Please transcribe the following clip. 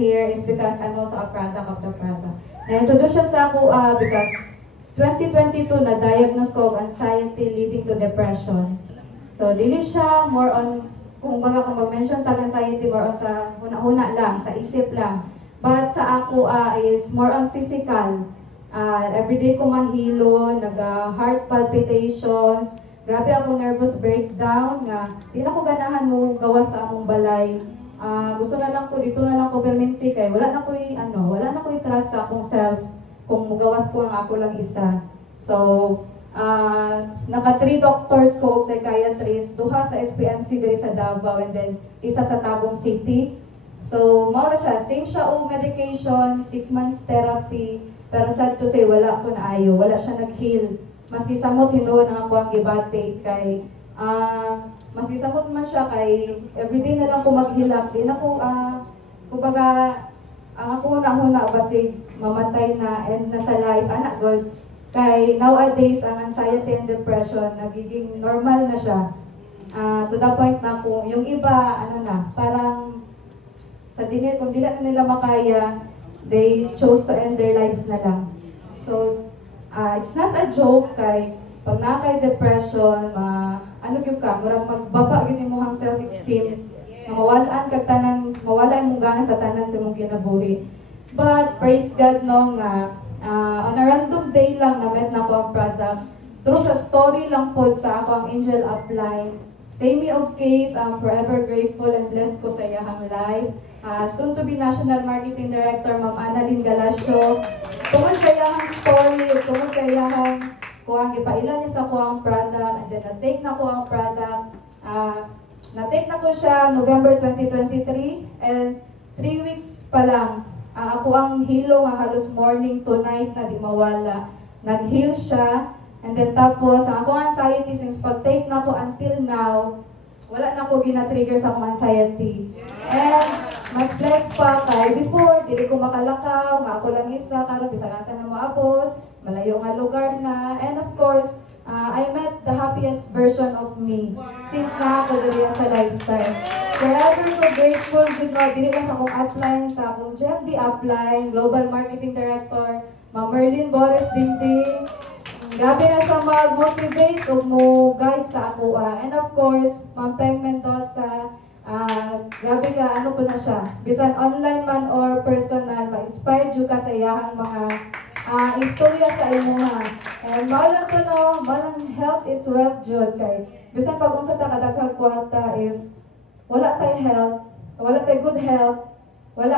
here is because I'm also a product of the product. Na-introduce siya sa ako because 2022 na-diagnose ko og anxiety leading to depression. So, dili siya more on, kung mag-mention tag anxiety, more on sa huna-huna lang, sa isip lang. But sa ako is more on physical. Everyday ko mahilo, nag-heart palpitations, grabe akong nervous breakdown nga di na ko ganahan mo gawa sa among balay. Gusto na lang ko dito na lang ko perminti kay wala na ko trust sa akong self kung mugawas ko ang ako lang isa. So, naka 3 doctors ko og psychiatrist, duha sa SPMC diri sa Davao and then isa sa Tagum City. So, mao ra siya, same siya og medication, 6 months therapy, pero sad to say wala ko naayo, wala siya nag-heal. Maski samot hinuon ang ako ang gibati kay maski samot man siya kay everyday na lang ko maghilak, di na ko kumbaga ang ako na basig mamatay na and nasa life anak god. Kay nowadays, ang anxiety and depression, nagiging normal na siya. To the point na kung yung iba, parang kung di na nila makaya, they chose to end their lives na lang. So, it's not a joke kay pag nakay depression, murag magbaba gini mo ang self-esteem, na mawalaan ka tanan, mawala imong gana sa tanan sa imong kinabuhi. But praise God no nga on a random day lang na-met na ko ang product. Through sa story lang po sa ako ang Angel Upline. Say me og case, I'm forever grateful and blessed ko sa iyahang life. Soon to be National Marketing Director, Ma'am Annalyn Galasio. Tungod sa iyahang story, tungod sa iyahang kuang ipailan niya sa kuang product, and then na-take na ko ang product. Na-take na ko siya November 2023, and 3 weeks pa lang. Ako ang hilo nga halos morning to night na di mawala. Nag-heal siya. And then tapos, ang akong anxiety since pag-take na ko until now, wala na ko gina-trigger sa akong anxiety. And mas blessed pa kay before, dili ko makalakaw, nga ako lang isa, karon bisag asa na maabot, malayo nga lugar na. And of course, I met the happiest version of me since na ako diri sa lifestyle. Forever so grateful jud no dili lang sa akong upline, sa akong GMD upline, Global Marketing Director, Ma'am Merlin Boris Dingding. Grabe na siya mag-motivate o mo-guide sa ako. And of course, Ma'am Peng Mendoza, grabe ka, po na siya. Bisan online man or personal, ma-inspire jud ka sa iyahang mga istorya sa imo ha. And malang to no, malang health is wealth jud kay bisan pag unsa ta kadaghang kwarta if wala tay health, wala tay good health, wala